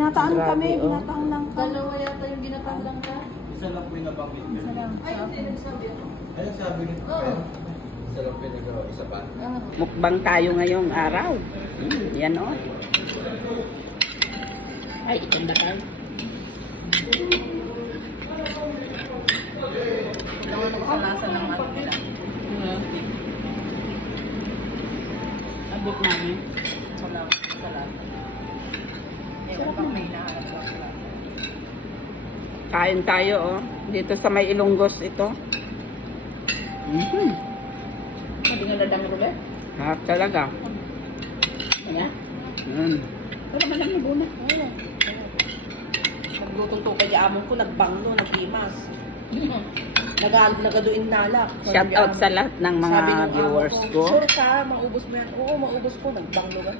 Ginataan Grabe, kami, oh. ginataan lang kami. Dalawa yata yung ginatang lang ka. Isa lang po yung nabanggit niya. Isa lang. Ay, hindi, nagsabi ako. Ayun sabi niyo. Oo. Isa lang po yung nagawa. Isa pa. Mukbang tayo ngayong araw. Yan o. Ay, itong bakal. Naman ako sa lasa ng ano nila. Abot namin. Wala ako sa lasa. Ewan pa may nahanap ko sa lasa. Kain tayo oh. Dito sa may Ilonggos ito. Hindi nga ladang rulet. Harap talaga. Kaya? Wala man lang nabuna. Wala. Naglutong to kay amon ko, nagbanglo, naghimas. Nagaduin nalak. Shout out sa lahat ng mga Sabi nung amo viewers ko, ko. sure ka, maubos mo yan. Oo, maubos ko, nagbanglo ka.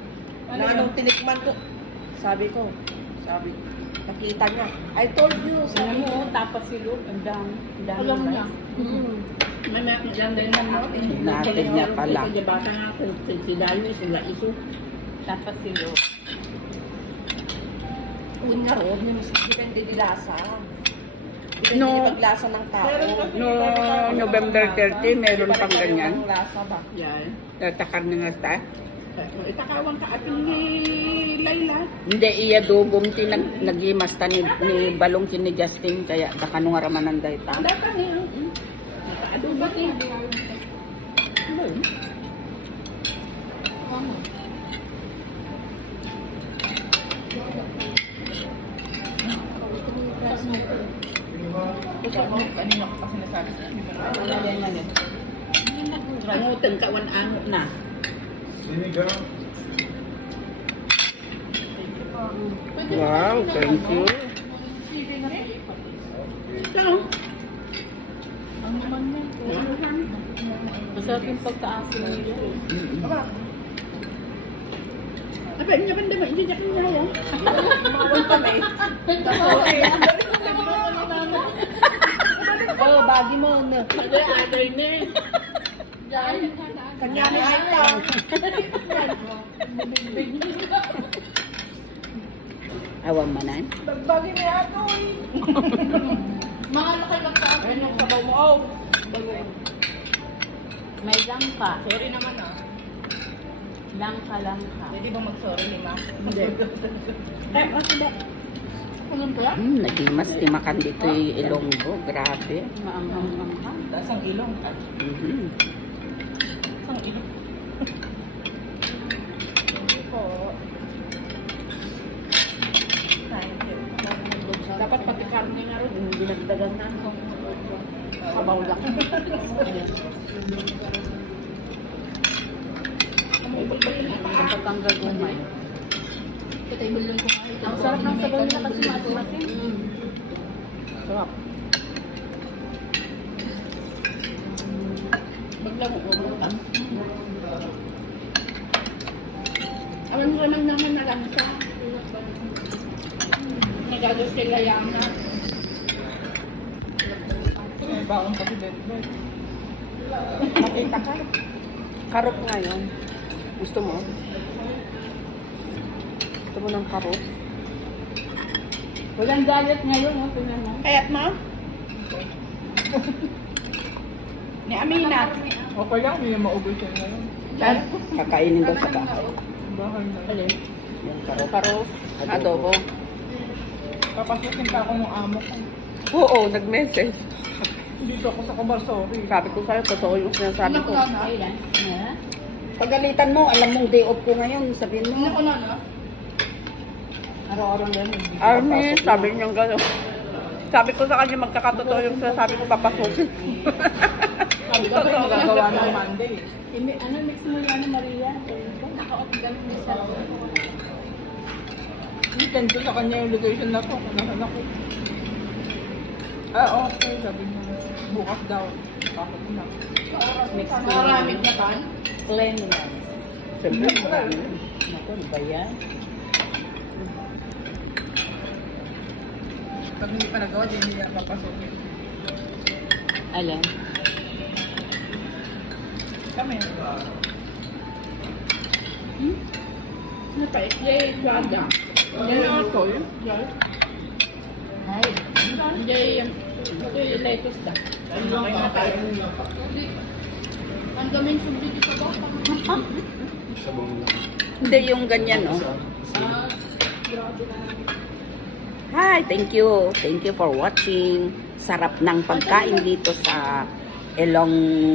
Ano Na anong tinikman ko. Sabi, nakita niya. I told you, sabi mo. Tapos si Luke, ang dami. Alam mo niya. May mga dyan din lang natin. Natin niya pala. Kaya bata nga si Dali, sila iso. Tapos si Luke. Unya ro, depende di lasa. Depende No. di paglasa ng tao. No, November 30, meron pang ganyan. Ang lasa ba? Yan. Tatakar na nga ta. Itakawang ka ating ni Layla. Hindi iya dugom ti naghimas ta ni balong ti ni Justin kaya takano nga ramanan dayta. Ang data niya. Nakaadong ba niya? Kanina ko pa sinasabi sa akin. Rangutan ka ano na. Sinigang. Wow, thank you. Ano? Ang naman niya. Masarap yung pagka-akin nila. Apa, hindi ba naman? Hindi niya kinaya. Mawal kami. Oh, bagi mo. Ada aday na. Kanya ni Aita. Awang manan. Bagi ni Ato. Mga lakay lang sa akin. Ayun yung sabaw mo. Oh. May langka. Sorry naman ah. Langka. Pwede ba mag-sorry ni Ma? Hindi. Eh, kasi ba? Kunin ko lang? Naghimas ti makan dito yung Ilonggo. Grabe. Maanghang-anghang. Taas ang ilong. Ang ilong. Po. Thank you. Dapat pati karne nga rin. Dinagdagan na. Sabaw lang. Dapat ang gagumay. Ang sarap ng sabaw nila kasi mati-mati. Sarap. Baglang uulutan. Awan mo naman na lang siya. Nagagos sila yan na. May baon pa si Bedbed. Makita ka. Karop ngayon. Gusto mo? Gusto mo ng karop? Walang galit ngayon, no? Tingnan mo. Kayat ma? Ni Amina. Okay lang, hindi maubos yan ngayon. Kakainin daw sa bahay. Bahay na. Alin? Yung karop. Karo. Adobo. Papasukin ka ako ng amo ko. Oo, nag-message. Dito ako sa Kabarsori. Sabi ko sa'yo, totoo yung sinasabi ko. Kailan? Ha? Pagalitan mo, alam mong day off ko ngayon, sabihin mo. Araw-araw yan. Army, sabi niya gano'n. Sabi ko sa kanya, magkakatotoo yung sinasabi ko, papasukin. Sabi ko, magagawa ng Monday. Ano, mix mo yan, Maria? Naka-off kami ni sa... Weekend ko sa kanya yung location na to. Nasaan ako? Ah, okay. Sabi mo, bukas daw. Bakit na? Maraming na kan? Cleanliness. Siyempre, marami. Naku, iba yan. Pag hindi pa nagawa, di hindi niya papasukin. Alam. Kami. Ano pa? Yay, Gaga. Yan ang ako eh. Ay. Hindi yung ito yung lettuce da. Ano lang ka tayo? Ang gaming subli dito ba? Sabong lang. Hindi yung ganyan, oh. Ah, grabe na. Hi, thank you. Thank you for watching. Sarap ng pagkain dito sa Elong